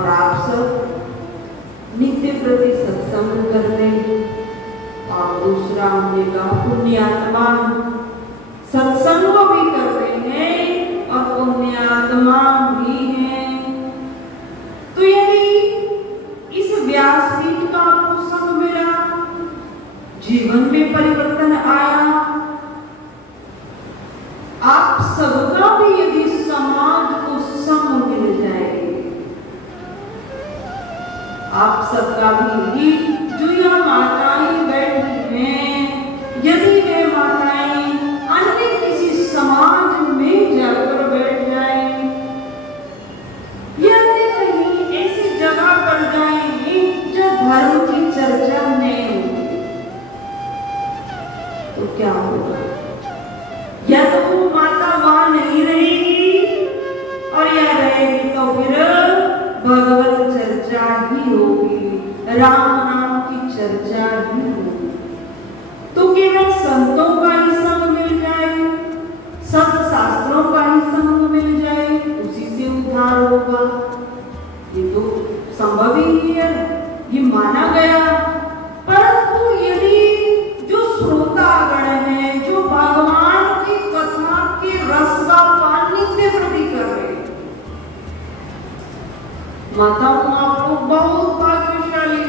और आप सब नित्य प्रति सत्संग कर लें। और दूसरा हमने कहा पुण्यात्मा सत्संग भी कर रहे हैं और पुण्यात्मा भी हैं। तो यदि इस व्यासपीठ का आपको संग मिला, जीवन में परिवर्तन आया, आप सबका भी यदि समाज को संग मिल जाए, आप सबका भी जो यह माताएं बैठी हैं, यदि वे माताएं अन्य किसी समाज में जाकर बैठ जाएं, यदि कहीं ऐसी जगह पर जाएंगे जो धर्म की चर्चा नहीं होगी, तो क्या होगा? या तो वो माता वहां नहीं रहेगी और या रहेगी तो फिर भगवत चर्चा ही होगी, राम नाम की चर्चा ही होगी। तो केवल संतों का ही संग मिल जाए, सब शास्त्रों का ही संग मिल जाए, उसी से उद्धार होगा, ये तो संभव ही है, ये माना गया। परंतु यदि जो श्रोतागण हैं, जो भगवान की कथा के रस का पान नित्य प्रति कर रहे हैं, माताओं आप लोग बहुत भाग्यशाली।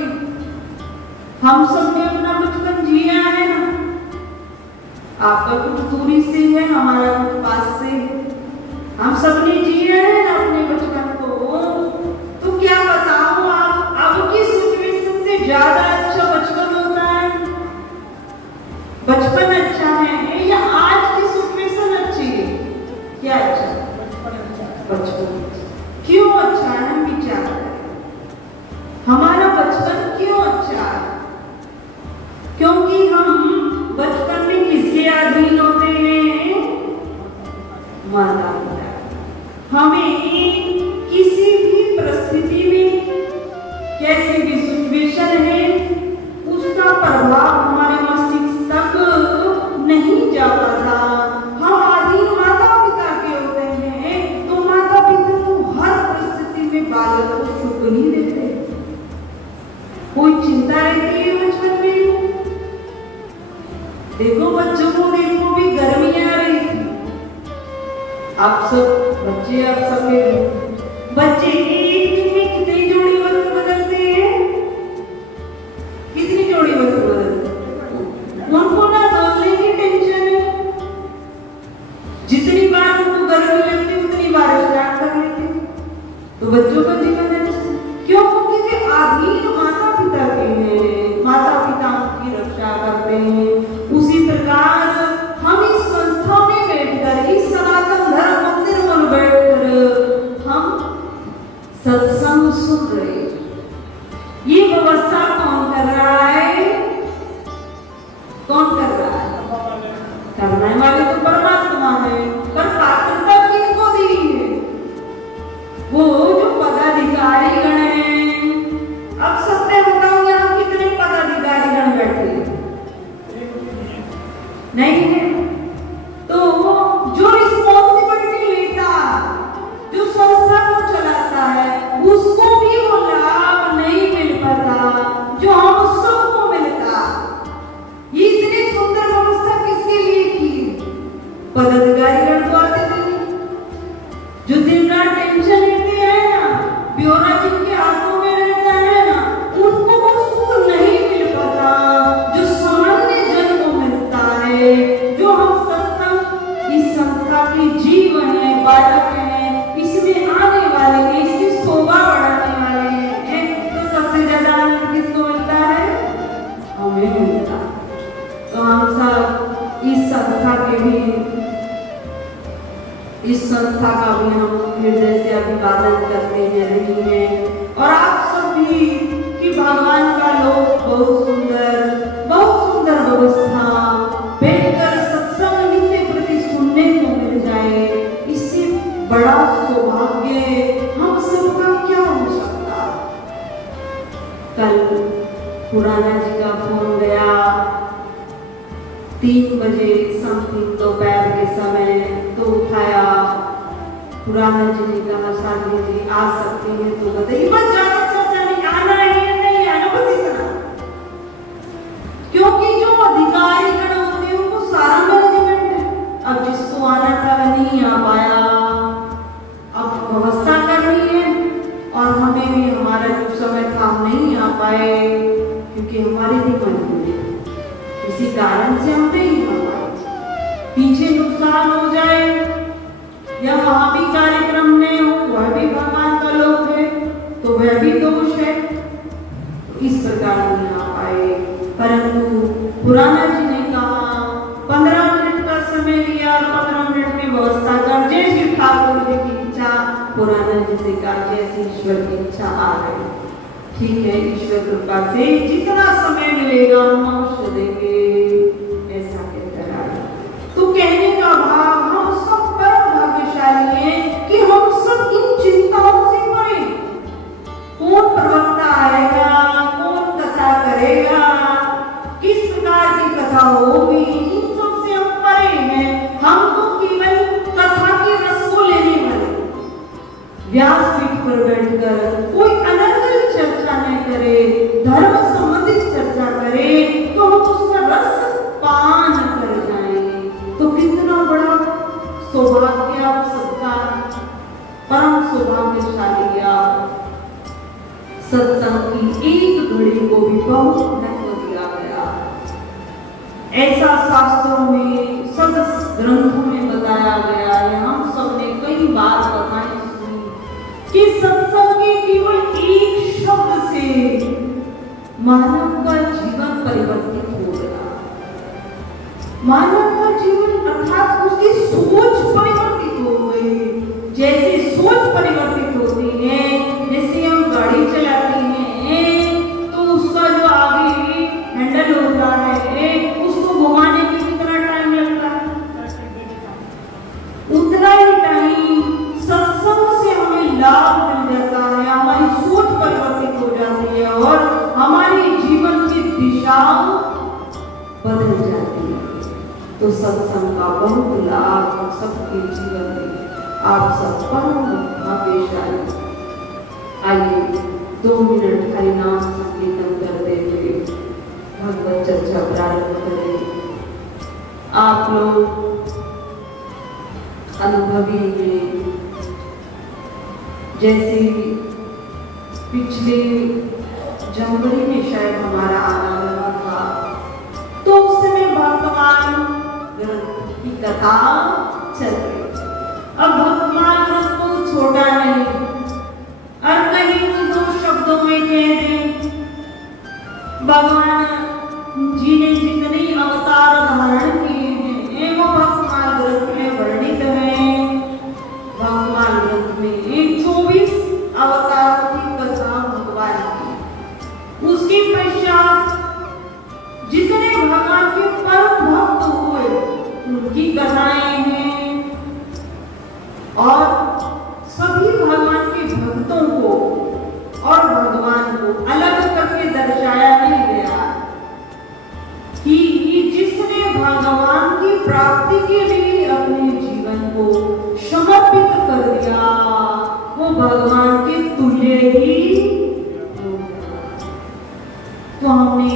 हम सब ने अपना बचपन जिया है ना, आपका कुछ दूरी से है, हमारा कुछ पास से, हम सब ने जिया है ना अपने बचपन को। तो क्या बताऊं, आप अब की सिचुएशन से ज्यादा अच्छा बचपन होता है? बचपन अच्छा है या आज की सिचुएशन अच्छी है? क्या अच्छा? बचपन क्यों अच्छा है? हम विचार करें, हमारा बचपन क्यों अच्छा है? क्योंकि हम बचपन में किसके अधीन होते हैं? माता पिता। हमें किसी भी परिस्थिति में, कैसी भी सिचुएशन है, उसका प्रभाव हमारे मस्तिष्क तक नहीं जाता था। हम अधीन माता पिता के होते हैं, तो माता पिता तो हर परिस्थिति में बालक को सुख नहीं देते, कोई चिंता रहती है बचपन में। देखो बच्चों को, देखो भी गर्मियां आ रही थी, आप सब बच्चे, आप सबके बच्चे एक दिन में कितनी जोड़ी वस्त्र बदलते हैं? कितनी जोड़ी वस्त्र बदलते हैं? उनको ना धोने की टेंशन है, जितनी बार उनको गर्मी लगती है उतनी बार स्टार्ट कर लेते हैं। तो बच्चों का जीवन है क्यों? क्योंकि वे अधीन माता पिता के हैं, माता पिता उनकी रक्षा करते हैं। उसी प्रकार हम इस संस्था में बैठकर, इस सनातन धर्म मंदिर में बैठकर हम सत्संग सुन रहे हैं। ये व्यवस्था कौन कर रहा है? कौन कर रहा है? करने वाले तो परमात्मा है, पर पात्रता किसको दी है? वो जो पदाधिकारी गण हैं। अब सत्य बताओ, यहाँ कितने पदाधिकारी गण बैठे नहीं है? तो जो रिस्पॉन्सिबिलिटी लेता, जो संस्था को चलाता है, उसको भी वो लाभ नहीं मिल पाता जो हम सबको मिलता। ये इतनी सुंदर व्यवस्था किसके लिए की? पदाधिकारी गण को आते थे, जो दिन रात टेंशन लेते हैं ना, ब्योरा जिनके हाथों में रहता है ना, उनको वो सुख नहीं मिल पाता जो सामान्य जन को मिलता है। जो हम सत्संग, इस संस्था के जीवन है, बालक है, इसमें आने वाले हैं, इसकी शोभा बढ़ाने वाले हैं, तो सबसे ज्यादा आनंद किसको मिलता है? हमें मिलता। तो हम सब इस संस्था के भी, इस संस्था का भी हम हृदय से अभिवादन करते हैं, रही हैं। और आप सब भी कि भगवान का लोक बहुत सुंदर व्यवस्था, बैठकर सत्संग नित्य प्रति सुनने को मिल जाए, इससे बड़ा सौभाग्य हम सबका क्या हो सकता। कल खुराना जी का फोन गया 3 बजे समथिंग दोपहर के समय, तो उठाया। खुराना जी ने कहा साधु जी आ सकते हैं तो बताइए। तो वह भी दोष है। इस प्रकार नहीं आ पाए, परंतु पुराना जी ने कहा 15 मिनट का समय लिया, 15 मिनट में व्यवस्था कर, जैसी ठाकुर जी की इच्छा। पुराना जी से कहा जैसी ईश्वर की इच्छा आ गई, ठीक है, ईश्वर कृपा से जितना समय मिलेगा हम अवश्य देंगे, ऐसा कहकर आए। तो कहने का भाव हम सब परम भाग्यशाली हैं कि हम सब इन चिंताओं से परे। कौन प्रवक्ता आएगा, कौन कथा करेगा, किस प्रकार की कथा होगी, इन सब से हम परे हैं। हम तो केवल कथा के रस को लेने वाले। व्यासपीठ पर बैठकर कोई अनर्गल चर्चा न करे, धर्म संबंधित चर्चा करे, तो हम उसका रस पान कर जाएंगे। तो कितना बड़ा सौभाग्य आप सबका, परम सौभाग्यशाली आप। सत्संग की एक घड़ी को भी बहुत महत्व दिया गया। ऐसा शास्त्रों में, सदस्य ग्रंथों में बताया गया है, हम सबने कई बार बताया कि सत्संग के केवल एक शब्द से मानव का जीवन परिवर्तित हो गया। मानव का जीवन अर्थात उसकी सोच परिवर्तित हो गई। जैसे सोच परिवर्तित होती है, जैसे हम गाड़ी चलाते हैं तो उसका जो आगे हैंडल होता है उसको घुमाने में कितना टाइम लगता है, उतना ही टाइम सत्संग से हमें लाभ मिल जाता है। हमारी सोच परिवर्तित हो जाती है और हमारी जीवन की दिशा बदल जाती है। तो सत्संग का बहुत लाभ सबके जीवन में। आप सब परम भाग्यशाली। आइए 2 मिनट हरिनाम संकीर्तन करते हुए भगवत चर्चा प्रारंभ करें। आप लोग अनुभवी में, जैसे पिछले जनवरी में शायद हमारा आना लगा था, तो उस समय वर्तमान ग्रंथ की कथा चल रही। अब वर्तमान ग्रंथ को छोटा नहीं, और कहीं तो 2 शब्दों में कह दें, भगवान जी ने जितने अवतार धारण किए हैं वो वर्तमान ग्रंथ में वर्णित है। वर्तमान ग्रंथ में 24 अवतारों की कथा भगवान की। उसके पश्चात जितने भगवान के परम भक्त हुए उनकी कथाएं हैं, और सभी भगवान के भक्तों को और भगवान को अलग करके दर्शाया नहीं गया कि जिसने भगवान की प्राप्ति के लिए अपने जीवन को समर्पित कर दिया वो भगवान के तुल्य ही हो गया। तो हमने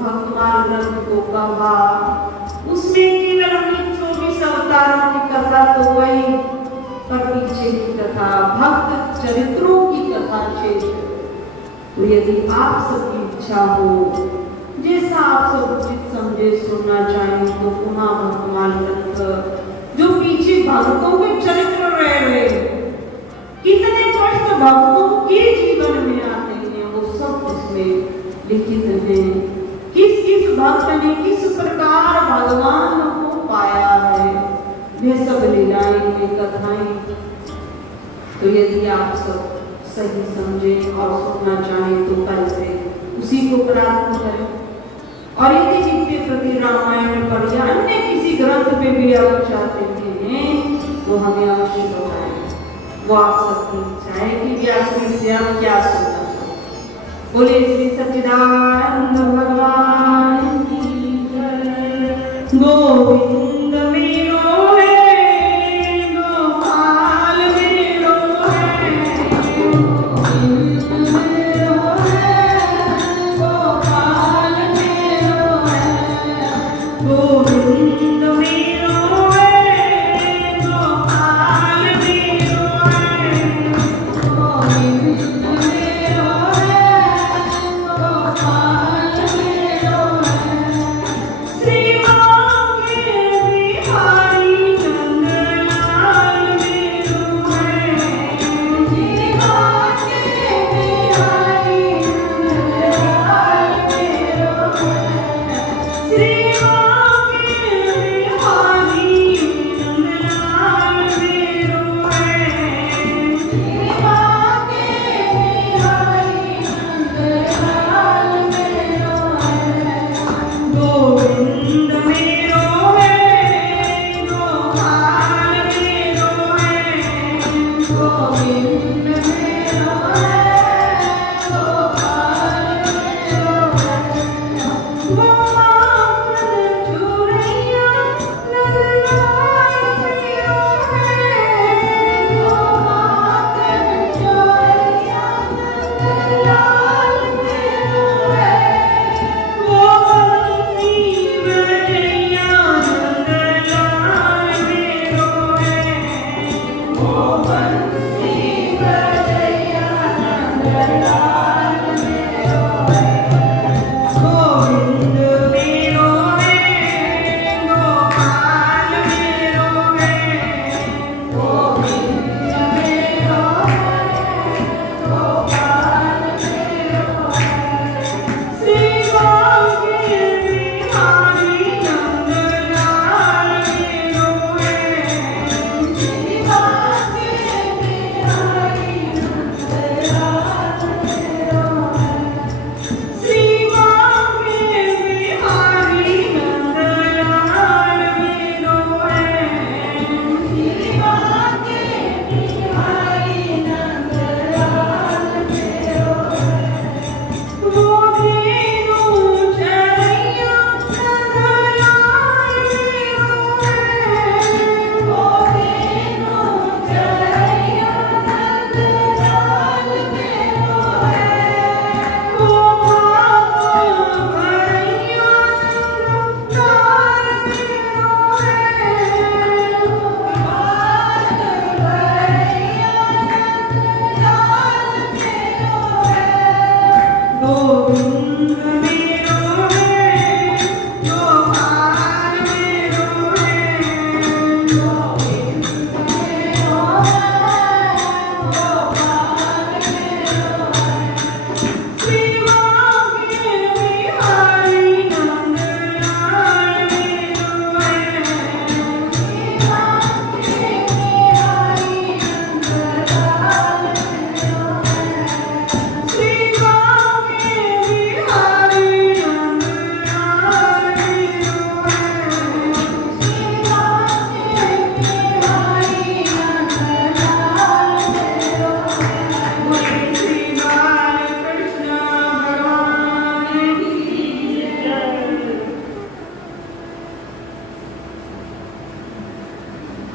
वर्तमान ग्रंथ को कहा, उसमें केवल हमने 24 अवतारों की कथा तो वही, पर पीछे की कथा, भक्त चरित्रों की कथा शेष है। तो यदि आप सबकी इच्छा हो, जैसा आप सब उचित समझे सुनना चाहें, तो पुनः वर्तमान ग्रंथ जो पीछे भक्तों के चरित्र रह गए, कितने कष्ट भक्तों के जीवन में आते हैं, वो सब इसमें लिखित हैं। किस किस भक्त ने किस प्रकार भगवान को पाया है, वे सब लीलाएं, वे कथाएं। तो यदि आप सब सही समझे और सुनना चाहें तो कल से उसी को प्रारंभ करें। और यदि जिनके प्रति रामायण पर या अन्य किसी ग्रंथ में भी आप चाहते हैं तो हमें अवश्य बताएं। वो आप सबकी इच्छा है कि व्यासपीठ से आप क्या सुनना चाहते। बोले श्री सच्चिदानंद भगवान की जय। गोविंद मेरो है, गोपाल मेरो है, गोविंद मेरो है, गोपाल मेरो है, गोविंद मेरो है, गोपाल मेरो है, गोविंद मेरो है, गोपाल मेरो है। श्री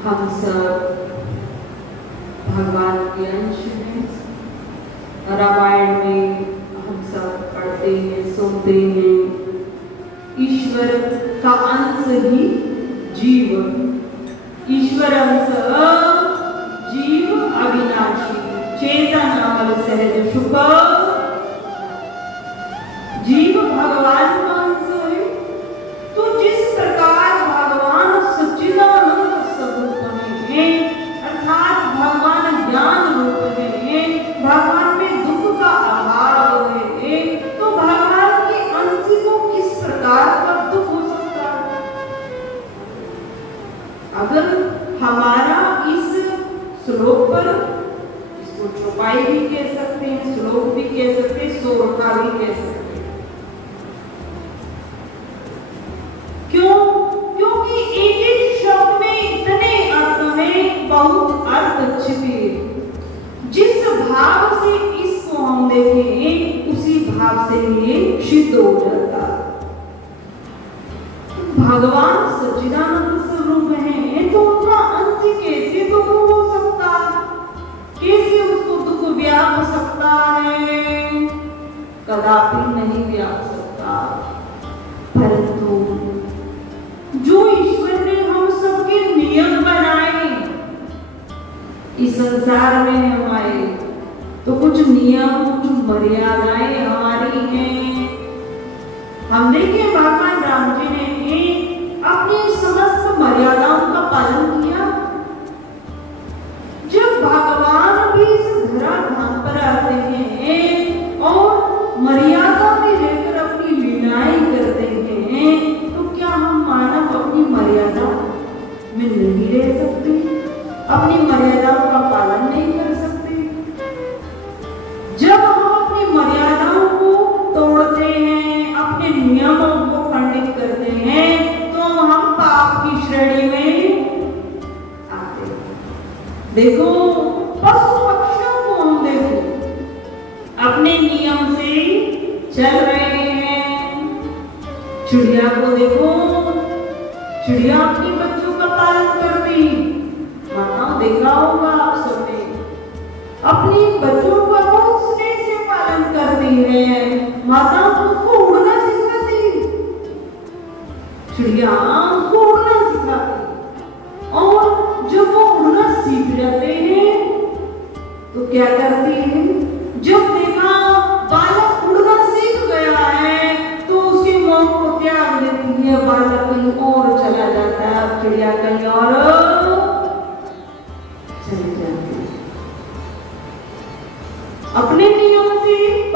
हम सब भगवान के अंश हैं। रामायण में हम सब पढ़ते हैं, सुनते हैं, ईश्वर का अंश ही जीव, ईश्वर अंश जीव अविनाशी, चेतन अमल सहज सुख। जीव भगवान का अंश है। तो जिस प्रकार भगवान सच्चिदानंद स्वरूप है, अर्थात भगवान ज्ञान रूप है, भगवान में दुख का अभाव है, तो भगवान के अंश को किस प्रकार का दुख हो सकता है? अगर हमारा इस श्लोक पर, इसको चौपाई भी कह सकते हैं, श्लोक भी कह सकते हैं, सोरठा भी कह सकते हैं। क्यों? क्योंकि एक एक शब्द में इतने अर्थ हैं, बहुत अर्थ छिपे। जिस भाव से इसको हम देखें, उसी भाव से ये सिद्ध हो जाता। भगवान सच्चिदानंद स्वरूप है, तो उनका अंश कैसे दुख हो सकता? कैसे उसको दुख व्याप सकता है? कदापि नहीं व्याप सकता। परंतु जो ईश्वर ने हम सबके नियम बनाए, इस संसार में हम आए तो कुछ नियम, कुछ मर्यादाएं हमारी हैं। हम देखें भगवान राम जी ने अपनी समस्त मर्यादाओं का पालन किया। जब भगवान भी इस धराधाम पर आते हैं और मर्यादा में रहकर अपनी लीलाएं करते हैं, तो क्या हम मानव अपनी मर्यादा में नहीं रह सकते? अपनी मर्यादाओं का पालन नहीं कर सकते? जब हम अपनी मर्यादाओं को तोड़ते हैं, अपने नियमों को खंडित करते हैं, तो हम पाप की श्रेणी में आते हैं। देखो, पशु पक्षियों को हम देखो, अपने नियम से चल रहे हैं। चिड़िया को देखो, चिड़िया अपने बच्चों का पालन करती। माताओं देखा होगा आप सबने, अपनी बच्चों का बहुत स्नेह से पालन करती है। माताओं उसको उड़ना सिखाती, चिड़िया उसको उड़ना सिखाती। और जब वो उड़ना सीख जाते हैं तो क्या करती है? जब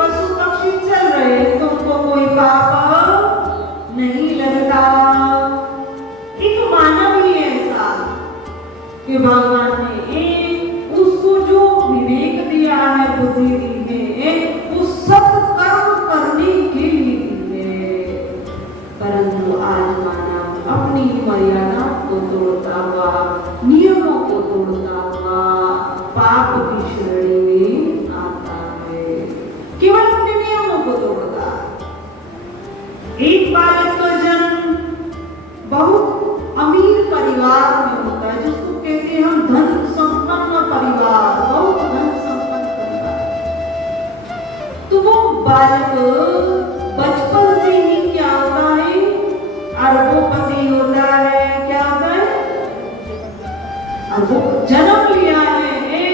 पशु पक्षी चल रहे, तुमको कोई पाप नहीं लगता। एक मानव ही ऐसा कि भगवान ने उसको जो विवेक दिया है, बुद्धि दी है, वो सब कर्म करने के लिए दी है। परंतु आज मानव अपनी मर्यादा को तोड़ता हुआ, नियमों को तोड़ता हुआ पाप की श्रेणी में आता है। केवल अपने नियमों को तोड़ता। एक बालक का जन्म बहुत अमीर परिवार में होता है, जिसको कहते हैं हम धन संपन्न परिवार, बहुत धन संपन्न परिवार। तो वो बालक बचपन से ही क्या होता है, अरबोपति होता है। क्या होता है? और वो जन्म लिया है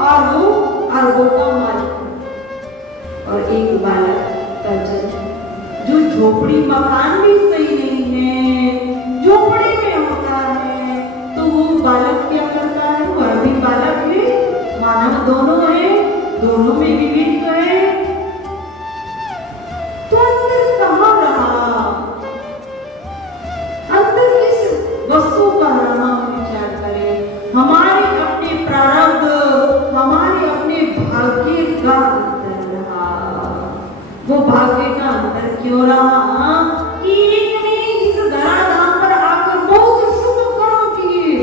और वो अरबों का मालिक। और एक बालक का जन्म जो झोपड़ी मकान भी सही नहीं है, झोपड़ी में होता है, तो वो बालक क्या करता है? वह भी बालक है, मानव दोनों है, दोनों में विवेक है। तो अंदर कहाँ रहा? अंदर किस वस्तु का रहा? विचार करें। हमारे अपने प्रारब्ध, हमारे अपने भाग्य का अंतर रहा। वो भाग्य का अंतर क्यों रहा? कि एक ने इस धराधाम पर आकर बहुत शुभ कर्म किए,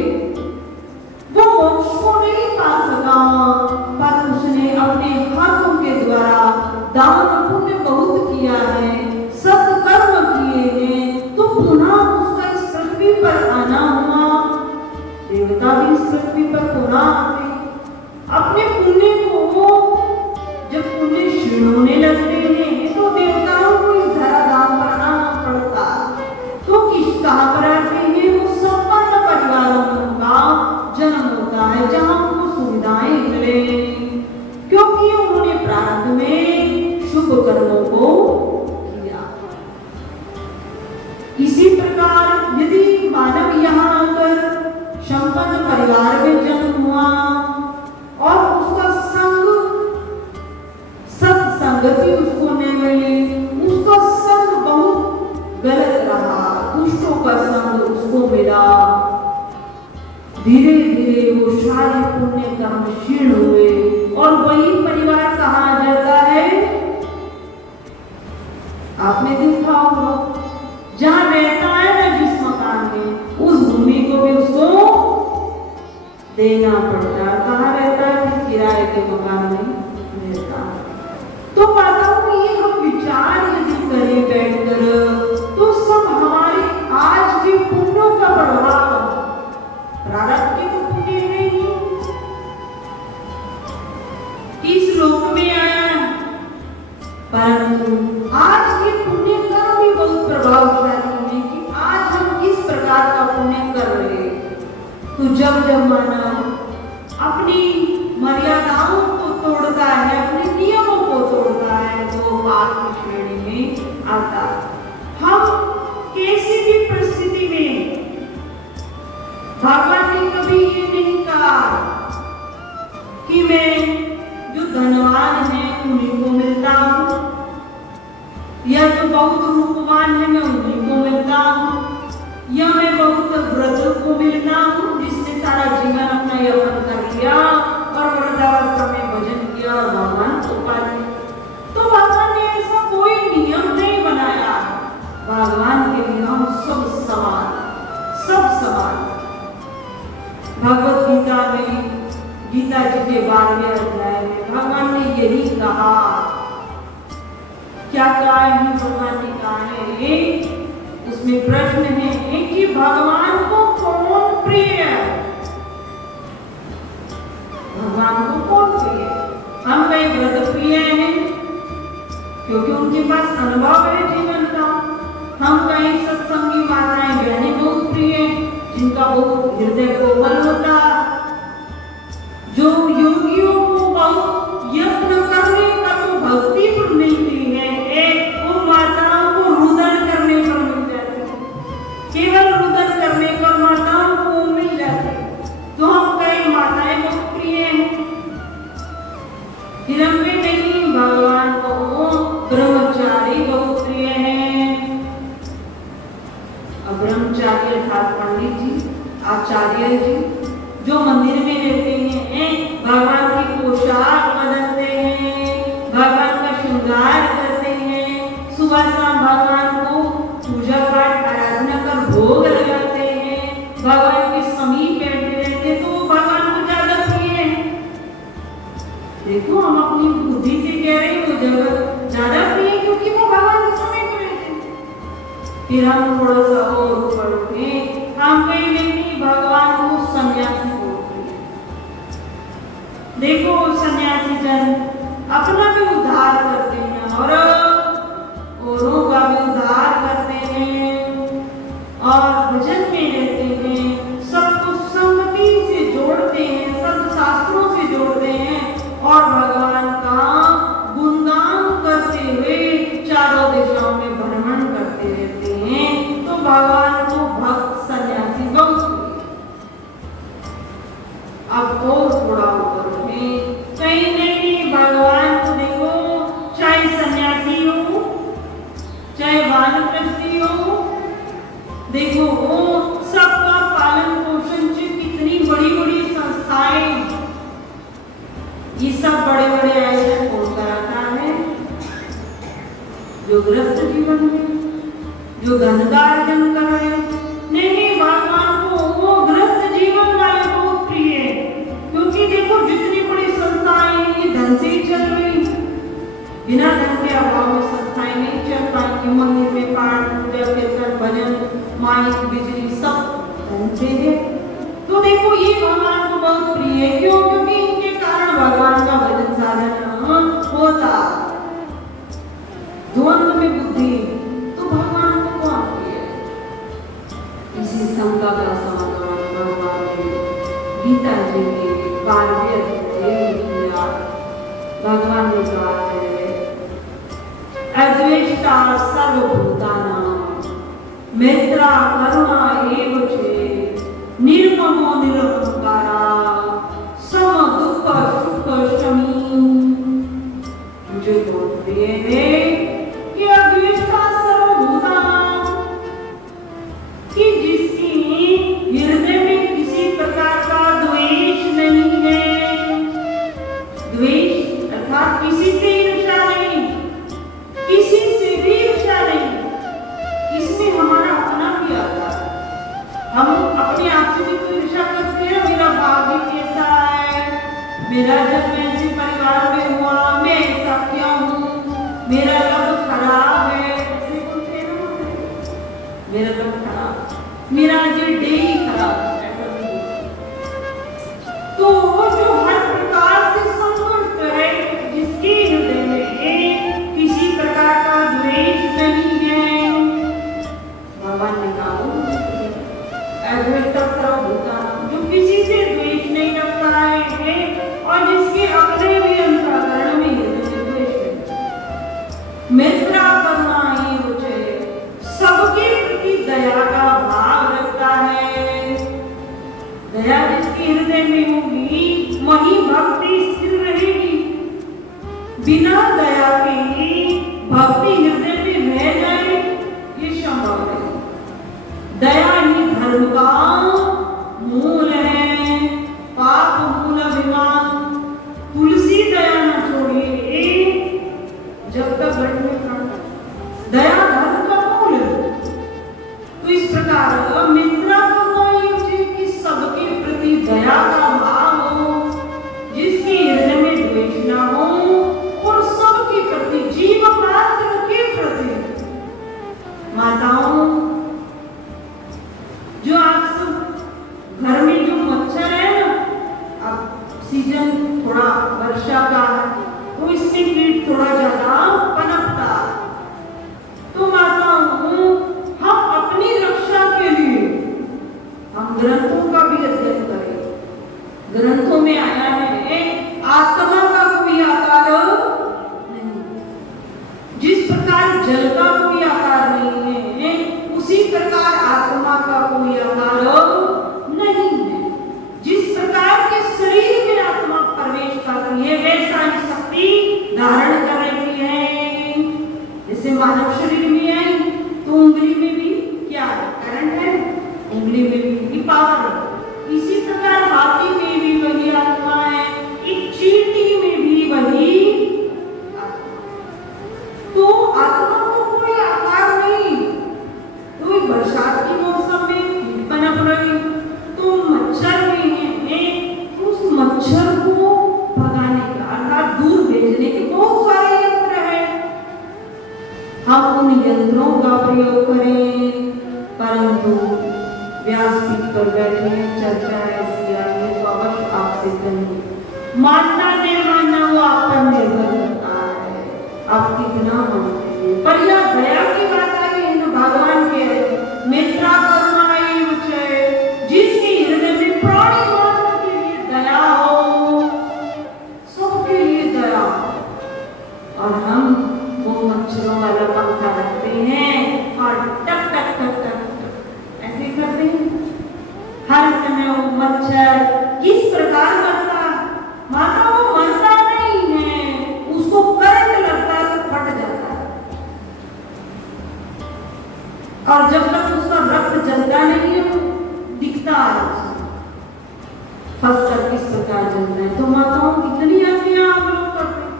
वो मोक्ष को नहीं पा सका, पर उसने अपने हाथों के द्वारा दान पुण्य बहुत किया है, सत्कर्म किए हैं, तो पुनः उसका इस पृथ्वी पर आना हुआ। देवता भी इस पृथ्वी पर पुनः आते। अपने पुण्य को जब पुण्य क्षीण होने लगते हैं, तो देवताओं को इस धराधाम पर आना पड़ता। तो किस कहाँ पर आते हैं? वो संपन्न परिवारों में उनका जन्म होता है, जहाँ उनको सुविधाएं मिले, क्योंकि उन्होंने प्रारब्ध में शुभ कर्मों को किया। इसी प्रकार यदि मानव यहाँ आकर संपन्न परिवार में जन्म हुआ और उसका संग, सत्संगति उसको नहीं मिली, उसका संग बहुत गलत रहा, दुष्टों का संग उसको मिला, धीरे धीरे वो सारे पुण्य कर्म क्षीण हुए और वही परिवार कहाँ जाता है? आपने देखा होगा, जहाँ रहता है ना, जिस मकान में, उस भूमि को भी उसको देना पड़ता है। कहाँ रहता है? किराए के मकान में रहता है। तो माताओं, ये हम विचार यदि करें बैठकर, तो सब हमारे आज के पुण्यों का प्रभाव, प्रारब्ध के तो पुण्य नहीं इस लोक में आया, परंतु आज के पुण्य का भी बहुत प्रभावशाली है कि आज हम किस प्रकार का पुण्य कर रहे हैं। तो जब जब मानव अपनी मर्यादाओं को तोड़ता है, अपने नियमों को तोड़ता है, तो पाप की श्रेणी में आता। हम किसी भी परिस्थिति में, भगवान ने कभी ये नहीं कहा कि मैं जो धनवान है उन्हीं को मिलता हूँ, या जो बहुत रूपवान है मैं उन्हीं को मिलता हूँ, या मैं बहुत व्रत को मिलता हूँ जिसने सारा जीवन अपना यौवन कर लिया और वृद्धावस्था में भजन किया और भगवान को पा लिया। तो भगवान ने ऐसा कोई नियम नहीं बनाया। भगवान के नियम सब समान, सब समान। भगवत गीता में, गीता जी के 12वें अध्याय में भगवान ने यही कहा। क्या कहा है? भगवान ने कहा है, उसमें प्रश्न है कि भगवान को कौन प्रिय है? भगवान को कौन प्रिय है? हम कई व्रत प्रिय हैं क्योंकि उनके पास अनुभव है जीवन का। हम कई सत्संगी माताएं बहनें बहुत प्रिय हैं जिनका बहुत हृदय कोमल होता, जो योगियों को बहुत यत्न करने का तो भक्ति पर मिलती है, वो माताओं को रुदन करने पर मिल जाती है, केवल रुदन करने पर माताओं को मिल जाती है। तो हम कई माताएं बहुत प्रिय हैं, हिरण्य नहीं भगवान को आचार्य जी जो मंदिर में रहते हैं, भगवान की पोशाक बदलते हैं, भगवान का श्रृंगार करते हैं, सुबह शाम भगवान को पूजा पाठ आराधना कर भोग लगाते हैं, भगवान के समीप बैठे रहते हैं, तो वो भगवान को ज्यादा प्रिय है। देखो हम अपनी बुद्धि से कह रहे हैं वो जगत ज्यादा प्रिय है क्योंकि वो भगवान के समीप बैठे हैं। फिर हम थोड़ा सा और ऊपर उठे, हम कहीं नहीं भगवान को सन्यासी बोलते हैं। देखो सन्यासी जन अपना भी उद्धार करते हैं और औरों का भी उद्धार करते हैं और भजन में रहते हैं, सबको संगति से जोड़ते हैं, सब शास्त्रों से जोड़ते हैं और भगवान का गुणगान करते हुए चारों दिशाओं में भ्रमण करते रहते हैं। तो भगवान को भक्त सन्यासी बहुत अब और थोड़ा ऊपर में कहीं नहीं भगवान को देखो, चाहे सन्यासी हो चाहे वानप्रस्थी हो, देखो वो सबका पालन पोषण से कितनी बड़ी बड़ी संस्थाएं, ये सब बड़े बड़े आयोजन कौन कराता है? जो ग्रस्त जीवन में जो धन का अर्जन कर रहे हैं। नहीं भगवान को वो ग्रस्त जीवन वाले बहुत प्रिय है क्योंकि देखो जितनी बड़ी संस्थाएं ये धन से ही चल रही, बिना धन के अभाव में संस्थाएं नहीं चल पाएंगी। मंदिर में पाठ पूजा कीर्तन भजन माइक बिजली सब धन से है। तो देखो ये भगवान को बहुत प्रिय है, क्यों? क्योंकि इनके कारण भगवान का भजन साधन होता। द्वंद्व में बुद्धि तो भगवान को कौन प्रिय है? इसी शंका का समाधान भगवान ने गीता जी में काव्य किया। भगवान ने कहा है अद्वेष्टा सर्वभूतानां मैत्रा करुणा एव च निर्ममो निरहंकारा सम दुःख सुख शमी। मुझे बहुत प्रिय है कि अद्वेष्टा सर्वभूतानां, कि जिसकी हृदय में किसी प्रकार का द्वेष नहीं है। द्वेष अर्थात किसी से ईर्ष्या नहीं, किसी से भी ईर्ष्या नहीं। इसमें हमारा अपना भी आता है। हम अपने आप से भी तो ईर्ष्या करते हैं, मेरा भाग्य कैसा है, मेरा जन्म ऐसे परिवार में हुआ, मैं ऐसा क्या हूँ, मेरा लग खराब है, ऐसे बोलते हैं ना, मेरा लग खराब, मेरा ये डे खराब, ऐसा बोलते। तो जो हर प्रकार से संतुष्ट है, जिसके हृदय में किसी प्रकार का द्वेष नहीं है, भगवान ने कहा जो किसी से द्वेष नहीं रखता है और जिसके अपने भी अंतःकरण में द्वेष नहीं। मित्रा करुणा एव च, सबके प्रति दया का भाव रखता है। दया जिसके हृदय में होगी वही भक्ति स्थिर रहेगी। बिना दया के भक्ति हृदय में रह जाए ये संभव नहीं। दया ही धर्म का मूल है, पाप मूल अभिमान। तुलसी दया न छोड़िए जब तक घट में प्राण। दया धर्म का मूल है। तो इस प्रकार मित्रा की सबके प्रति दया का भाव हो, जिसके हृदय में द्वेष न हो और सबके प्रति जीव मात्र के यंत्रों का प्रयोग करें, परंतु व्यासपीठ पर बैठे चर्चा ऐसी आई है तो अवश्य आपसे कहें। मानना नहीं मानना वो आप पर निर्भर करता है, आप कितना मानते हैं। पर यह दया की बात आई है, भगवान के मित्रा करुणा जिसके हृदय में प्राणी मात्र के लिए दया हो, सबके लिए दया। और हम वो मच्छरों वाला पंखा रखते हैं और टक टक टक टक टक ऐसे करते हैं हर समय। वो मच्छर किस प्रकार मरता, मानो वो मरता नहीं है, उसको करंट लगता है तो फट जाता है। और जब तक उसका रक्त जलता नहीं है दिखता है, फंस कर किस प्रकार जलता है। तो माताओं कितनी हंसियां हम लोग करते हैं।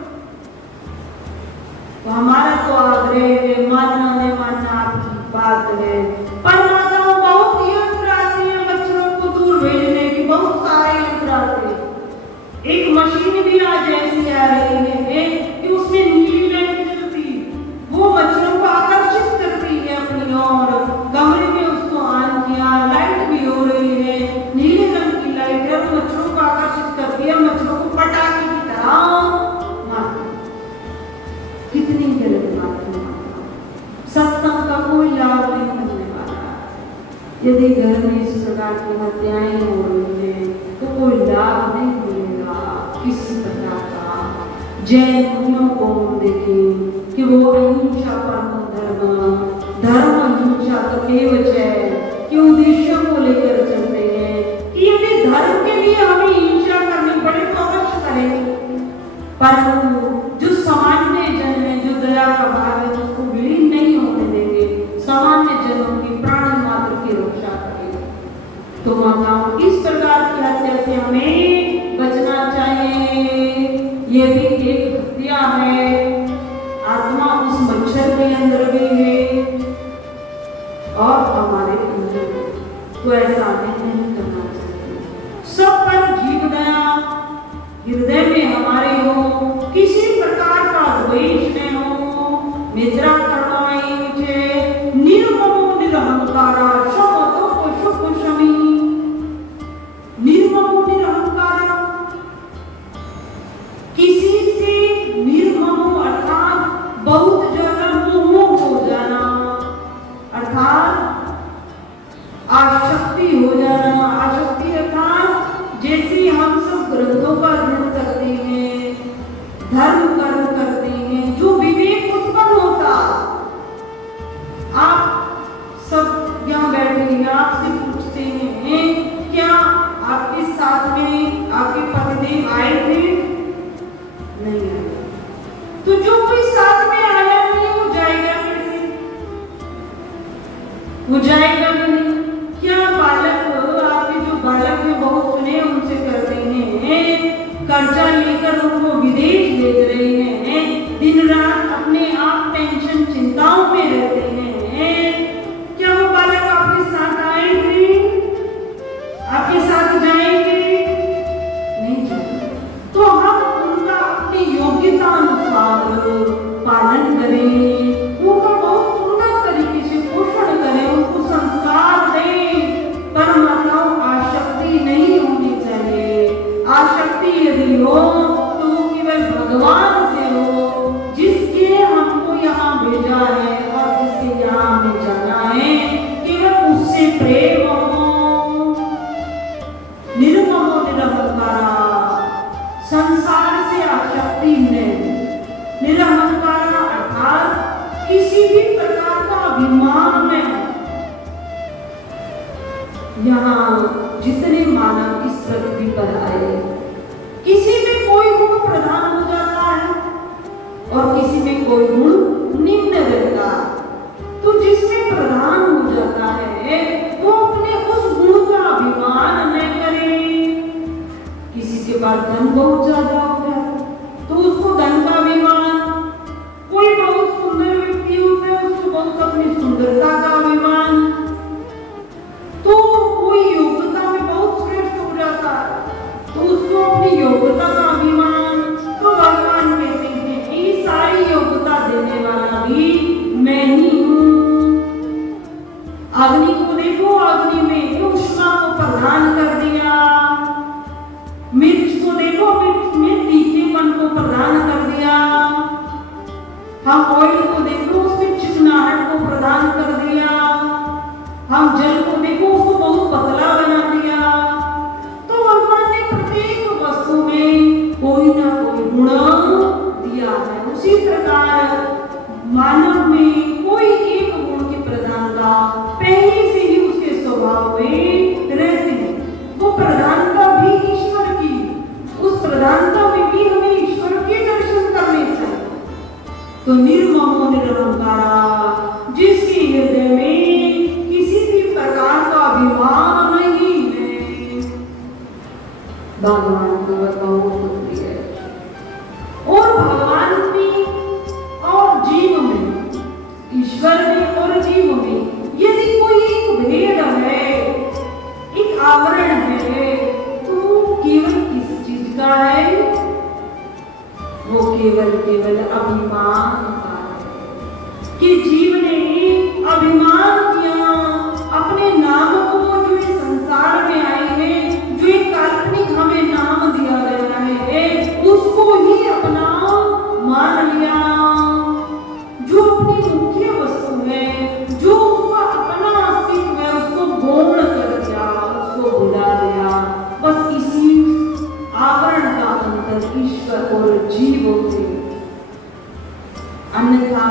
तो हमारा तो आग्रह है, मानना नहीं मानना आपकी बात है, पर माताओं बहुत यंत्र आते हैं बच्चों को दूर भेजने की, बहुत सारे यंत्र आते हैं। एक मशीन भी आज ऐसी आ रही है कि उसमें नीली लाइट जलती, वो बच्चों को आकर्षित करती है अपनी ओर। कमरे में उसको ऑन किया, लाइट भी हो रही है, नीले रंग की लाइट है, वो मच्छरों को आकर्षित करती है, मच्छरों को पटाखे की तरह मारती। कितनी गलत बात है। सत्संग का कोई लाभ नहीं मिलने वाला। यदि घर में इस प्रकार की हत्याएं हो रही है तो कोई लाभ नहीं मिलेगा किसी प्रकार का। जैन मुनियों को देखें कि वो अहिंसा परमो धर्म, धर्म अहिंसा तथैव जय के उद्देश्यों को लेकर चलते हैं कि यदि धर्म के लिए हमें हिंसा करनी पड़े तो अवश्य करेंगे, परंतु जो सामान्य जन है, जो दया का भाव है, उसको विलीन नहीं होने देंगे, सामान्य जनों की प्राणी मात्र की रक्षा करेंगे। तो माताओं इस प्रकार की हत्या से हमें बचना चाहिए। ये भी एक हत्या है, आत्मा उस मच्छर के अंदर भी है और हमारे अंदर भी, तो ऐसा नहीं करना चाहिए। सब पर जीव दया हृदय में हमारे हो, किसी प्रकार का द्वेष न हो, मित्रा करुणाई मुझे निर्ममो निरहंकारा शमतो पुष्प शमी। निर्ममो निरहंकारा, किसी से निर्ममो अर्थात बहुत ज्यादा मोह हो जाना, अर्थात आसक्ति हो जाना। आसक्ति अर्थात जैसे हम सब ग्रंथों का अध्ययन करते हैं, धर्म कर्म करते हैं, जो विवेक उत्पन्न होता। आप सब यहाँ बैठे हैं, आपसे पूछते हैं क्या आपके साथ में आपके पतिदेव आए थे? नहीं आए। तो जो कोई साथ में आया नहीं वो जाएगा कैसे? वो जाएगा नहीं। क्या बालक, आपके जो बालक है बहुत सुने उनसे करते हैं, कर्जा लेकर उनको विदेश भेज रहे हैं, दिन रात अपने आप टेंशन चिंताओं में रहते हैं। क्या वो बालक आपके साथ आएंगे, आपके साथ जाएंगे? नहीं जाएंगे। तो हम उनका अपनी योग्यता अनुसार पालन करें, उनका बहुत सुंदर तरीके से पोषण करें, उनको संस्कार दें। पर माताओं आसक्ति नहीं होनी चाहिए। आसक्ति यदि हो तो केवल भगवान से हो, जिसके हमको यहाँ भेजा है और जिसके यहाँ हमें जाना है, केवल उससे प्रेम हो। निर्ममो निरहंकारा, संसार से आसक्ति नहीं। निरहंकारा अर्थात किसी भी प्रकार का अभिमान नहीं। यहाँ जितने मानव इस पृथ्वी पर आए, किसी में कोई गुण प्रधान हो जाता है और किसी में कोई गुण निम्न रहता। तो जिसमें प्रधान हो जाता है वो अपने उस गुण का अभिमान न करे। किसी के पास धन बहुत ज्यादा हो जाता तो उसको धन का अभिमान, कोई बहुत सुंदर व्यक्ति होता है उसको बहुत अपनी सुंदरता का अभिमान, तो कोई योग्यता में बहुत श्रेष्ठ हो जाता है तो उसको अपनी योग्यता का अभिमान। तो भगवान कहते हैं ये सारी योग्यता देने वाला भी मैं ही हूँ। हम ऑयल को देखो उसमें चिकनाहट को प्रदान कर दिया, हम जल को देखो उसको बहुत पतला बना दिया। तो भगवान ने प्रत्येक वस्तु में कोई ना कोई गुण दिया है। उसी प्रकार मानव में कोई एक गुण की प्रधानता पहले से ही उसके स्वभाव में रहती है। वो प्रधानता भी ईश्वर की, उस प्रधानता में भी हमें ईश्वर के दर्शन करने चाहिए। तो निर्ममो निरहंकारा, जिसके हृदय में किसी भी प्रकार का अभिमान नहीं है, भगवान को बहुत प्रिय है। और भगवान में और जीव में, ईश्वर में और जीव में यदि कोई एक भेद है, एक आवरण है, तो केवल किस चीज का है? वो केवल अभिमान का है कि जीव ने अभिमान किया अपने नाम को, जो इस संसार में आए हैं, जो एक काल्पनिक हमें नाम दिया गया है, उसको ही अपना मान लिया। जो अपनी मुख्य वस्तु है, जो उसका अपना अस्तित्व है, उसको गौण कर दिया, उसको भुला दिया। बस इसी आवरण का अंतर ईश्वर और जीव से, अन्यथा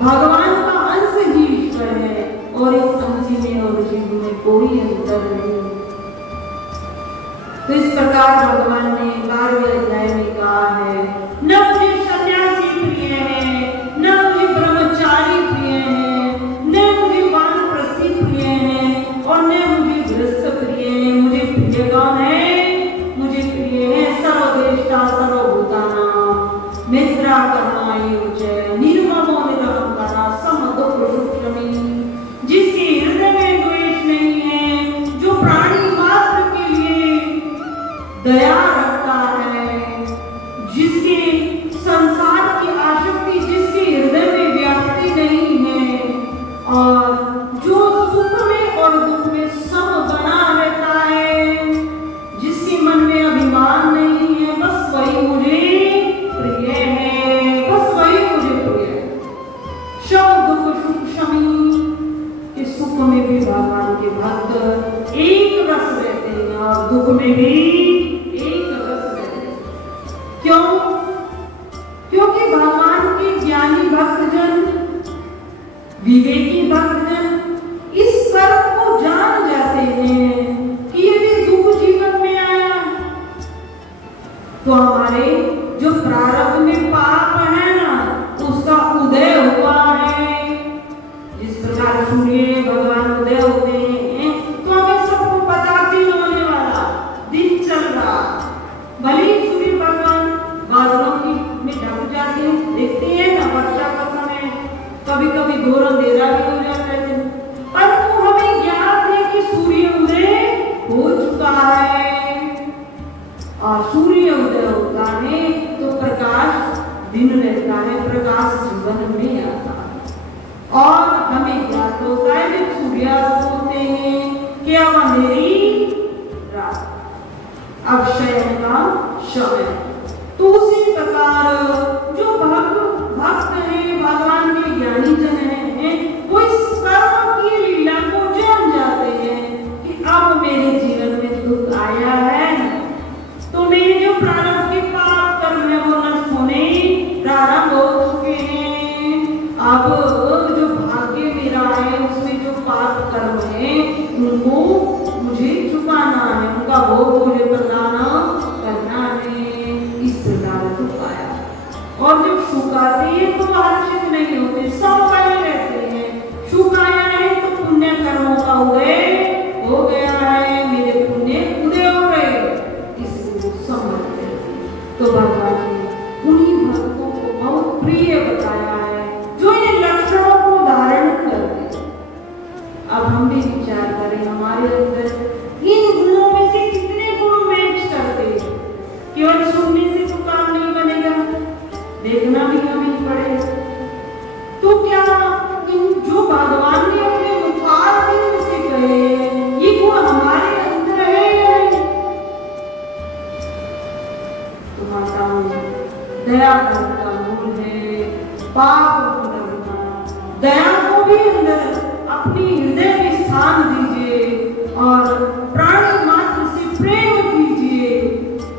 भगवान का अंश ही ईश्वर है और इस अंश में और जीव में कोई अंतर नहीं। तो इस प्रकार भगवान ने 12वें अध्याय में कहा है, न मुझे सन्यासी प्रिय है, न मुझे ब्रह्मचारी प्रिय है, न मुझे वानप्रस्थी प्रिय है, और न मुझे गृहस्थ प्रिय है। मुझे प्रिय कौन है? मुझे प्रिय है सर्वदेष्टा सर्वभूतानां मित्रा करुणायुचे निर्ममो निरहंकारा समदुःख सुक्षमी, जिसके हृदय में द्वेष नहीं है, जो प्राणी मात्र के लिए दया रखता है, जिसके संसार की आसक्ति जिसके हृदय में व्याप्ति नहीं है, और जो सुख में और दुख में सम बना रहता है, जिसके मन में अभिमान नहीं है, बस वही मुझे प्रिय है, बस वही मुझे प्रिय है। शव दुख सुख शमी, के सुख में भी भगवान के भक्त एक रस रहते हैं और दुख में भी एक रस रहते हैं। क्यों? क्योंकि भगवान के ज्ञानी भक्तजन, विवेकी भक्तजन इस फर्क को जान जाते हैं कि यदि दुख जीवन में आया तो हमारे जो प्रारब्ध में पाप है ना, उसका उदय हुआ है। जिस प्रकार सूर्य भगवान उदय होते हैं तो हमें सबको पता भी होने वाला दिन चल रहा। भले ही सूर्य भगवान बादलों में ढक जाते हैं, देखते हैं ना वर्षा का समय, कभी कभी घोर अंधेरा भी हो जाता है, परंतु हमें ज्ञात है कि सूर्य उदय हो चुका है। और सूर्य उदय होता है तो प्रकाश दिन रहता है, प्रकाश जीवन में आता है। और हमें ज्ञात होता है जब सूर्यास्त होते हैं कि अब अंधेरी रात, अब शयन का समय। तो उसी प्रकार जो भक्त हैं, भगवान के ज्ञानी जन हैं, वो इस कर्म की लीला को जान जाते हैं कि अब मेरे जीवन में दुख आया है, तो मेरे जो प्रारब्ध के पाप कर्म है वो नष्ट होने प्रारंभ हो चुके हैं। अब जो भाग्य मेरा है उसमें जो पाप कर्म है उनको मुझे चुकाना है, उनका भोग मुझे प्रदान करना है। इस प्रकार दुख आया। और जब सुख आते हैं तो हर्षित नहीं होते, सब बने रहते हैं। सुख आया है तो पुण्य कर्मों का उदय हो गया है, मेरे पुण्य उदय हो गए, इसको समझते हैं। तो भगवान ने उन्हीं भक्तों को बहुत प्रिय बताया है जो इन लक्षणों को धारण करते। अब हम भी विचार करें, हमारे अंदर इन गुणों में से कितने गुण मैच करते हैं। केवल सुनने से तो काम नहीं बनेगा, देखना भी हमें पड़ेगा। तो क्या जो भगवान ने अपने मुखार से कहे ये गुण हमारे अंदर है या नहीं? तो माताओं, दया का मूल है, पाप को डरना, दया को भी अंदर अपनी हृदय में स्थान दीजिए और प्राणी मात्र से प्रेम कीजिए,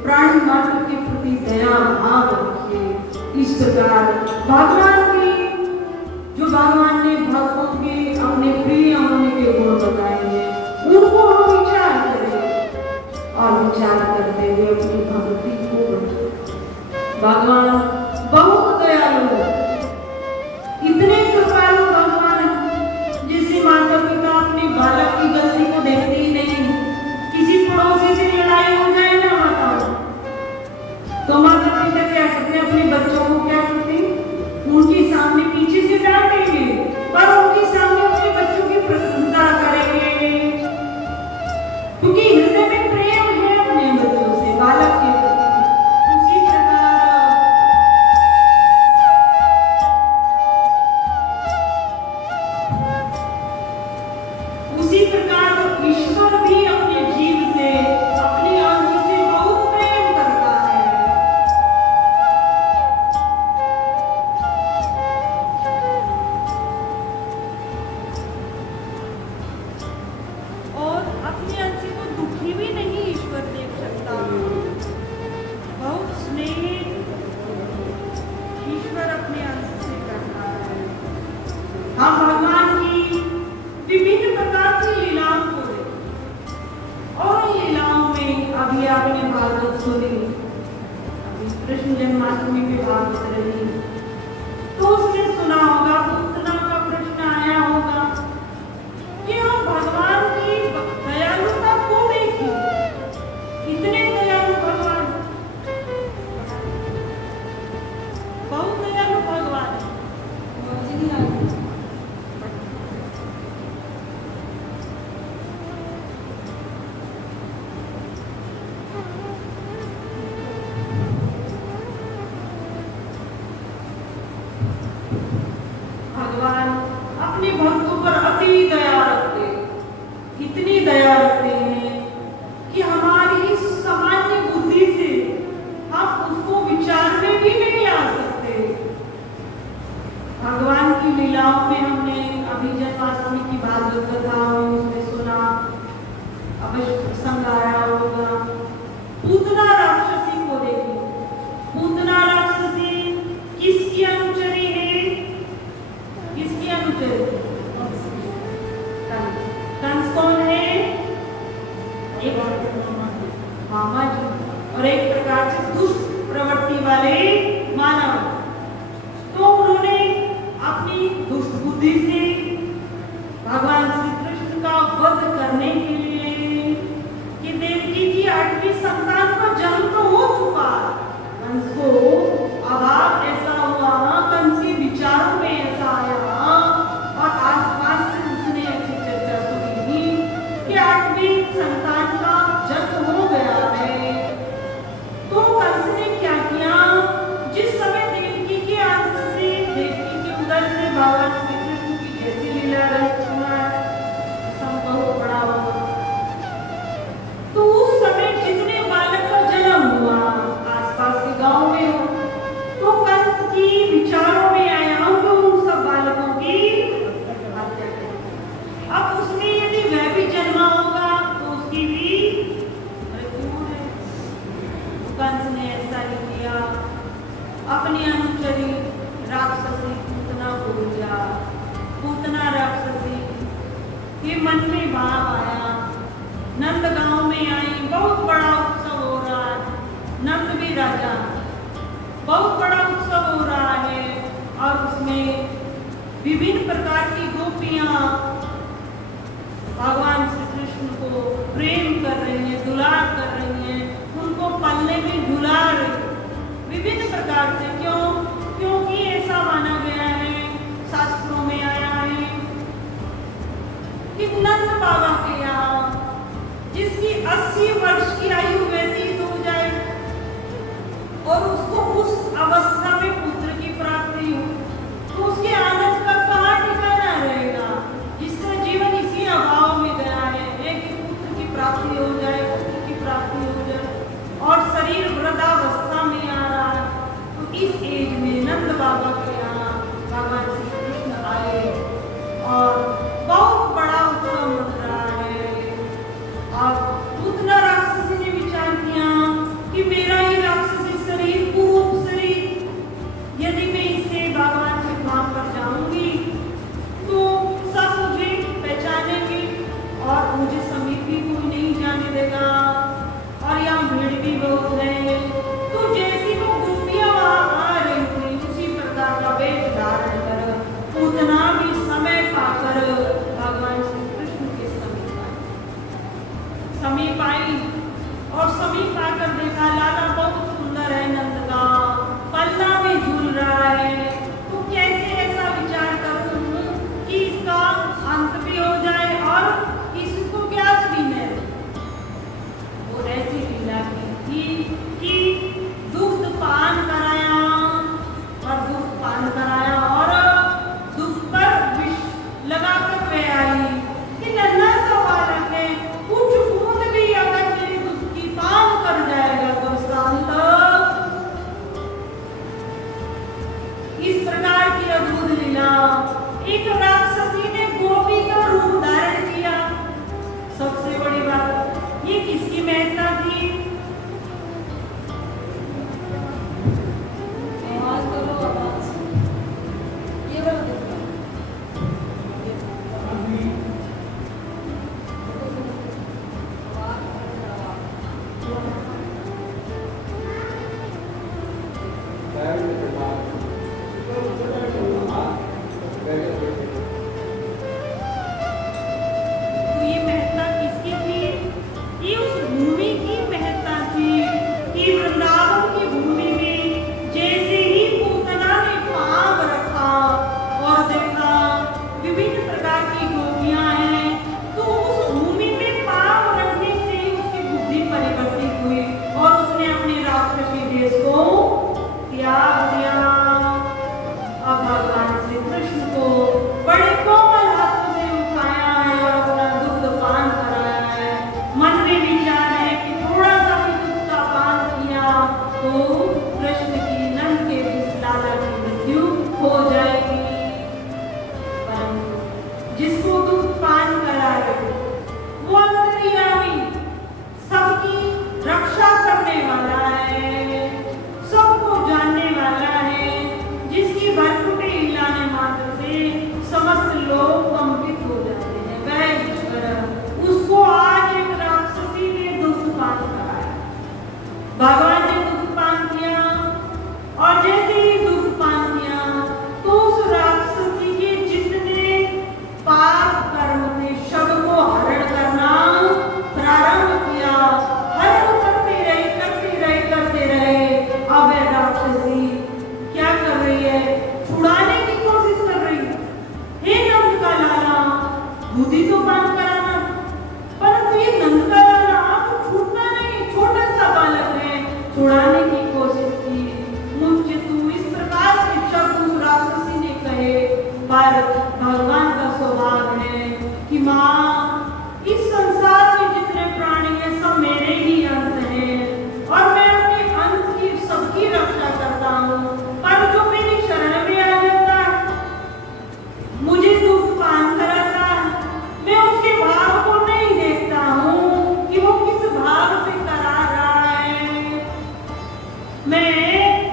प्राणी मात्र के प्रति दया भाव रखिए। इस प्रकार भगवान की जो भगवान ने भक्तों के अपने प्रिय होने के गुण बताए हैं उनको हम विचार करें और विचार करते हुए अपनी भक्ति को बढ़ाएं। भगवान बहुत दयालु, इतने कृपालु भगवान जिसे माता पिता अपने बालक की गलती को देखते ही नहीं। किसी पड़ोसी से लड़ाई हो जाए ना माता, तो माता पिता क्या करते हैं, अपने बच्चों को क्या करते हैं, उनके सामने पीछे से डांटेंगे पर उनके सामने अपने बच्चों की प्रशंसा करेंगे, क्योंकि हृदय में प्रेम है अपने बच्चों से, बालक के प्रति। उसी प्रकार ईश्वर भी अपने जीव से, अपने अंश से बहुत प्रेम करता है। और अपने अंश को दुखी भी नहीं ईश्वर देख सकता। बहुत स्नेह ईश्वर अपने अंश से करता है। हम भगवान की विभिन्न प्रकार की लीलाओं को देखें और लीलाओं में अभी आपने भागवत सुनी, अभी कृष्ण जन्माष्टमी पे भागवत रही, तो उसने सुना होगा, पूतना का प्रश्न आया होगा कि हम भगवान की दयालुता को देखें, इतने दयालु भगवान, बहुत दयालु भगवान। भगवान अपने भक्तों पर अति दया रखते, इतनी दया रखते हैं कि हमारी सामान्य बुद्धि से हम उसको विचार में भी नहीं ला सकते। भगवान की लीलाओं में हमने अभी जन्माष्टमी की भागवत कथा में उसमें सुना, अवश्य प्रसंग आया होगा। पूतना राक्षसी को देखिए, पूतना राक्षसी किसकी अनुचरी है, किसकी अनुचरी? कंस कौन है? एक मामा जी, और एक प्रकार से दुष्ट प्रवृत्ति वाले मानव। तो उन्होंने अपनी दुष्ट बुद्धि से भगवान श्री कृष्ण का वध करने के लिए, कि देवकी की 8वीं संतान का जन्म तो हो चुका, कंस को अभाव ऐसा हुआ, कंस के विचारों में ऐसा आया और आसपास से उसने ऐसी चर्चा सुनी कि 8वीं संतान का जन्म हो गया है। तो कंस ने क्या किया, जिस समय देवकी के अंश से, देवकी के उदर से भगवान श्री कृष्ण की जैसी लीला रही सुना है, बहुत बड़ा हुआ, तो उस समय जितने बालक का जन्म हुआ आसपास के गांव में हो, तो कंस की विचारों में आया कि उन सब बालकों की हत्या करें। अब उसमें यदि वह भी जन्मा होगा तो उसकी भी मृत्यु है। कंस ने ऐसा ही किया, अपनी अनुचरी राक्षसी पूतना को लिया। पूतना राक्षसी के मन में भाव आया, नंद गांव में आई, बहुत बड़ा उत्सव हो रहा है, नंद भी राजा, बहुत बड़ा उत्सव हो रहा है और उसमें विभिन्न प्रकार की गोपियां भगवान श्री कृष्ण को प्रेम कर रही हैं, दुलार कर रही हैं, उनको पल्ले में झुला रही, विभिन्न प्रकार से। क्यों? क्योंकि ऐसा माना गया है, शास्त्रों में आया है कि नंद बाबा के यहाँ जिसकी 80 वर्ष की आयु व्यतीत हो जाए और उसको उस अवस्था में पुत्र की प्राप्ति हो, तो उसके आनंद का कहाँ ठिकाना रहेगा? जिसका जीवन इसी अभाव में गया है, एक पुत्र की प्राप्ति हो जाए, पुत्र की प्राप्ति हो जाए और शरीर वृद्धावस्था में आ रहा है, तो इस एज धारण कर उतना भी समय पाकर भगवान श्री कृष्ण के समीप आई और समीप आकर देखा लाला बहुत सुंदर है, नंद का पल्ला में झूल रहा है। तो कैसे ऐसा विचार करूं कि इसका अंत भी हो जाए और इसको क्या पीने। और ऐसी लीला की थी कि दुग्ध पान कराया और दुग्ध पान कराया और दुग्ध पर विष लगाकर वे आई कि नन्हा सा बालक है, कुछ बूंद भी अगर मेरे दुग्ध की पान कर जाएगा तो शांत। इस प्रकार की अद्भुत लीला एक राक्षसी ने गोपी का रूप धारण किया। सबसे बड़ी बात ये किसकी महत्ता थी। भगवान ने दुग्ध पान किया और जैसे ही दुग्ध पान किया तो उस राक्षसी के जितने पाप कर्म थे सबको हरण करना प्रारंभ किया। हरण करते रहे। अब वह राक्षसी क्या कर रही है, छुड़ाने की कोशिश कर रही है। हे नंद का लाला, बुद्धि तो पान कराना, परंतु ये नंद का लाला आपको छूटना नहीं, छोटा सा बालक है। छुड़ाने की कोशिश की। मुझे तू इस प्रकार के शब्द उस राक्षसी ने कहे, पर भगवान का स्वभाव है कि माँ इस संसार में जितने प्राणी हैं सब मेरे ही अंश हैं और मैं अपने अंश की सबकी रक्षा करता हूँ। पर जो मेरी शरण में आ जाता है, मुझे दुग्ध पान कराता है, मैं उसके भाव को नहीं देखता हूँ कि वो किस भाव से करा रहा है, मैं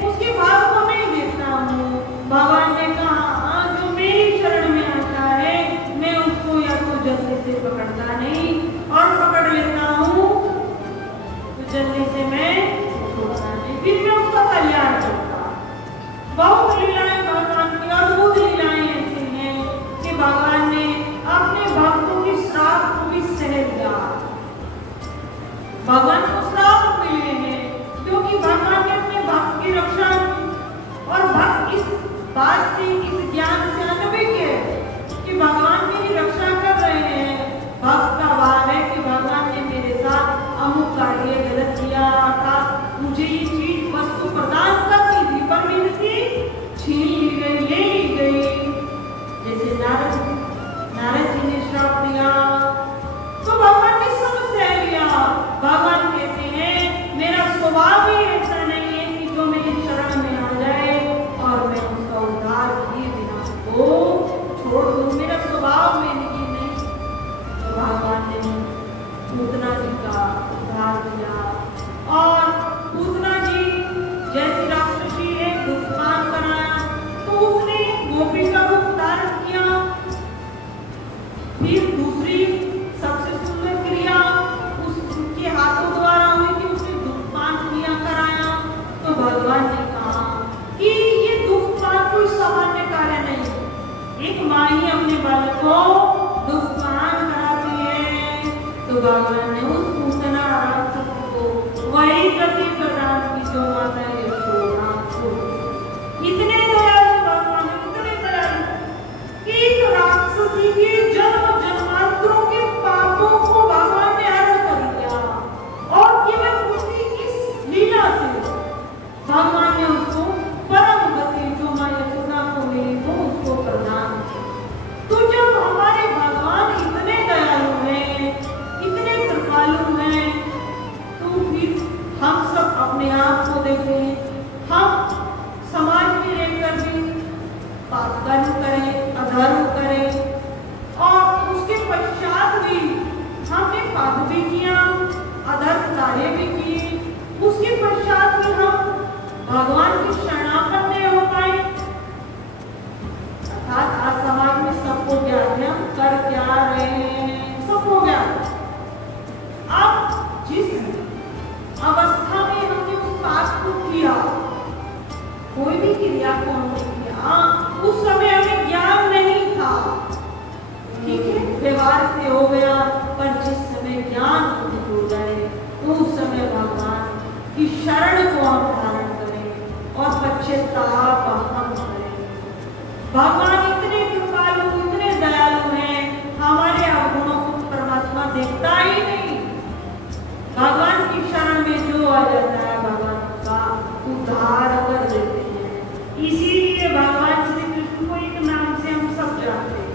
उसके भाव को नहीं देखता हूँ। भगवान ने कहा जो मेरी शरण में आता है मैं उसको या तो जल्दी से पकड़ता नहीं और पकड़ लेता हूँ तो जल्दी से मैं छोड़ता नहीं, फिर मैं उसका कल्याण करता। बहुत लीलाएं भगवान की, अद्भुत लीलाएं ऐसी हैं कि भगवान ने अपने भक्तों की श्राप को भी सह लिया। भगवान को श्राप मिले हैं क्योंकि भगवान ने अपने भक्त की रक्षा की और भक्त इस बात से, इस ज्ञान से अनभिज्ञ है कि भगवान मेरी रक्षा कर रहे हैं। भक्त का भाव है कि भगवान ने मेरे साथ अमुक कार्य गलत किया, अर्थात मुझे ये चीज वस्तु प्रदान करनी थी पर मेरे से छीन ली गई, ले ली गई। जैसे नारद जी ने श्राप दिया तो भगवान ने सब सह लिया। भगवान कहते हैं मेरा स्वभाव ही ऐसा नहीं है कि जो मेरी शरण में आ जाए और मैं उसका उद्धार किए बिना उसको छोड़ दूं, मेरा स्वभाव में नहीं। तो भगवान ने पूतना जी का उद्धार किया और पूतना जी जैसी राक्षसी है दुग्ध पान कराया तो उसने गोपी का रूप धारण किया। फिर दूसरी सबसे सुंदर क्रिया उसके हाथों द्वारा हुई कि उसने दुग्ध पान कराया। तो भगवान ने कहा कि ये दुग्ध पान कोई सामान्य कार्य एक माँ ही अपने बालक को दुष्पान कराती है, तो भगवान ने उस पूतना राक्षस को वही गति प्रदान की जो माता यशोदा को। इतने दयालु भगवान, इतने दयालु कि इस राक्षसी के जन्म जन्मांतरों के पापों को भगवान ने हरण कर दिया, और केवल उसकी इस लीला से भगवान ने उसको परम गति जो माँ यशोदा को मिली वो उसको प्रदान की। तो जब हमारे भगवान इतने दयालु हैं, इतने कृपालु हैं, तो फिर हम सब अपने आप को देखें, हम समाज में रहकर भी पाप कर्म करें, अधर्म करें, और उसके पश्चात भी हमने पाप भी किया, अधर्म कार्य भी किए, उसके पश्चात भी हम भगवान की शरणागत हो पाए। अर्थात आज समाज में सबको ज्ञात है हम कर क्या रहे हैं, सबको ज्ञात। अब जिस अवस्था में हमने उस पाप को किया, कोई भी क्रिया को हमने किया, उस समय हमें ज्ञान नहीं था, ठीक है, व्यवहार से हो गया, पर जिस समय ज्ञान हो जाए तो उस समय भगवान की शरण को हम धारण करें और पश्चाताप हम करें। भगवान इतने कृपालु, इतने दयालु हैं, हमारे अवगुणों को परमात्मा देखता ही नहीं। भगवान की शरण में जो आ जाता है भगवान का उद्धार कर देते हैं। इसीलिए भगवान श्री कृष्ण को एक नाम से हम सब जानते हैं।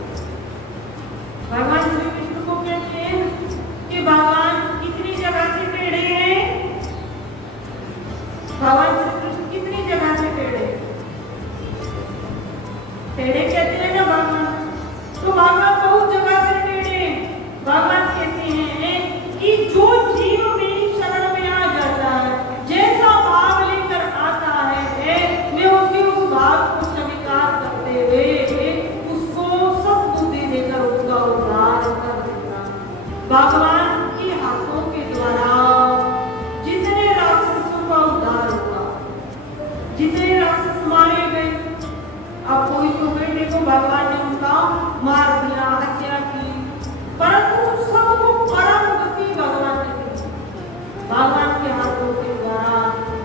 भगवान श्री कृष्ण को कहते हैं कि भगवान कितनी जगह से टेढ़े हैं, भगवान श्री कृष्ण कितनी जगह से टेढ़े, टेढ़े कहते हैं ना भगवान, तो भगवान बहुत जगह से टेढ़े। भगवान कहते हैं कि जो जीव मेरी शरण में आ जाता है, जैसा भाव लेकर आता है, मैं उसके उस भाव को स्वीकार करते हुए उसको सब बुद्धि देकर उसका उद्धार कर देता। भगवान के हाथों के द्वारा जितने राक्षसों का उद्धार हुआ, जितने राक्षस मारे गए, अब कोई तो गए, देखो भगवान ने उनका मार दिया, हत्या की, परंतु सबको परम गति भगवान ने दी। भगवान के हाथों के द्वारा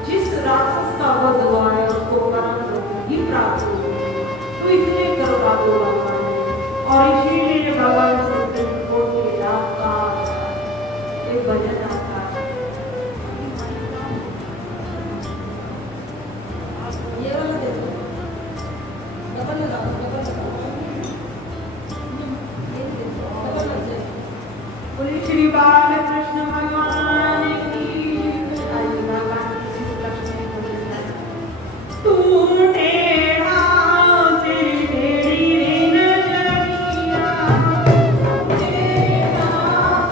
जिस राक्षस का वध हुआ है उसको परम गति ही प्राप्त हुई। तो इतने कृपालु भगवान है, और इसीलिए भगवान से को एक भजन आता है, ये वाला देखो, डबल लगाओ, डबल लगाओ, बोलिए श्री बालकृष्ण भगवान की। आइए भगवान किसी को प्रश्न नहीं बोलना, तू टेढ़ा तेरी टेढ़ी रे नजरिया, टेढ़ा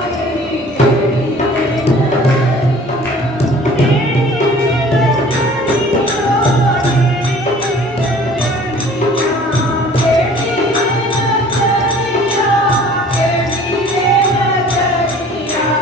तेरी टेढ़ी रे नजरिया, टेढ़ी रे नजरिया, टेढ़ी रे नजरिया, टेढ़ी रे नजरिया।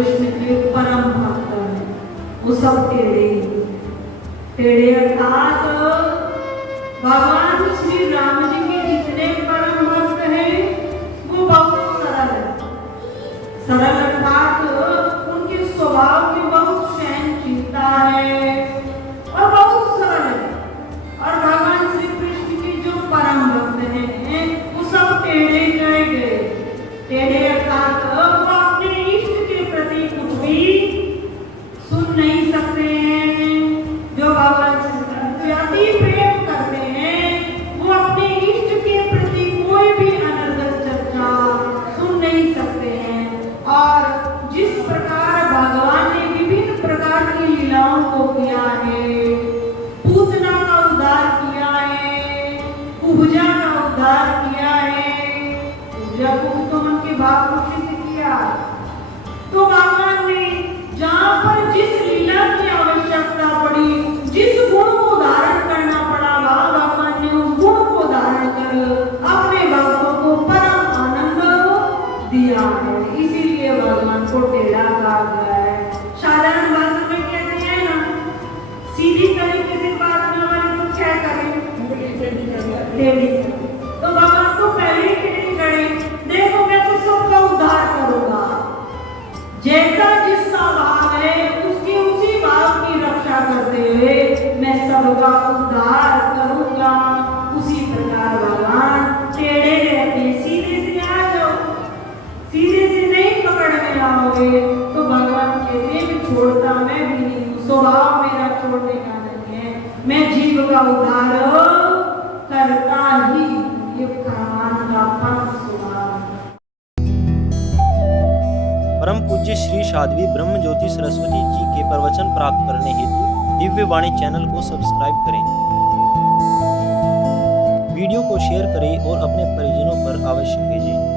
कृष्ण के परम भक्त हैं, वो सब टेढ़े टेढ़े अर्थात भगवान श्री राम जी के जितने परम भक्त हैं वो बहुत सरल है। सरल अर्थात उनके स्वभाव की बहुत सहनशीलता है और बहुत सरल है। और भगवान श्री कृष्ण के जो परम भक्त हैं वो सब टेढ़े गए गए टेढ़े अर्थात वो अपने इष्ट के प्रति कुछ भी सुन नहीं सकते हैं। जो भगवान श्री कृष्ण से अति प्रेम करते हैं वो अपने इष्ट के प्रति कोई भी अनर्गल चर्चा सुन नहीं सकते हैं। और जिस प्रकार भगवान ने विभिन्न प्रकार की लीलाओं को किया है, पूतना का उद्धार किया है, कुब्जा का उद्धार किया है, कुब्जा को तो मन के भाव को सिद्ध किया, तो भगवान ने जहाँ पर जिस लीला की आवश्यकता पड़ी, जिस गुण को धारण करना पड़ा, वहाँ भगवान ने उस गुण को धारण कर अपने भक्तों को परम आनंद दिया है। इसीलिए भगवान को टेढ़ा कहा गया है। साधारण भाषा में कहते हैं ना, सीधी तरीके से बात न वाले तो क्या करें, टेढ़ी। तो भगवान को पहले ही टेढ़ी करे, देखो मैं तो सबका उद्धार करूंगा, जैसा जिसका भाव है उसकी उसी भाव की रक्षा करते हुए मैं सबका उद्धार करूंगा। उसी प्रकार भगवान टेढ़े रहते, सीधे से आ जाओ, सीधे से नहीं पकड़ में आओगे तो भगवान कहते हैं कि छोड़ता मैं भी नहीं हूँ, स्वभाव मेरा छोड़ने का नहीं है, मैं जीव का उद्धार करता ही, ये भगवान का परम स्वभाव है। परम पूज्य श्री साध्वी ब्रह्म ज्योति सरस्वती जी के प्रवचन प्राप्त करने हेतु दिव्य वाणी चैनल को सब्सक्राइब करें, वीडियो को शेयर करें और अपने परिजनों पर अवश्य भेजें।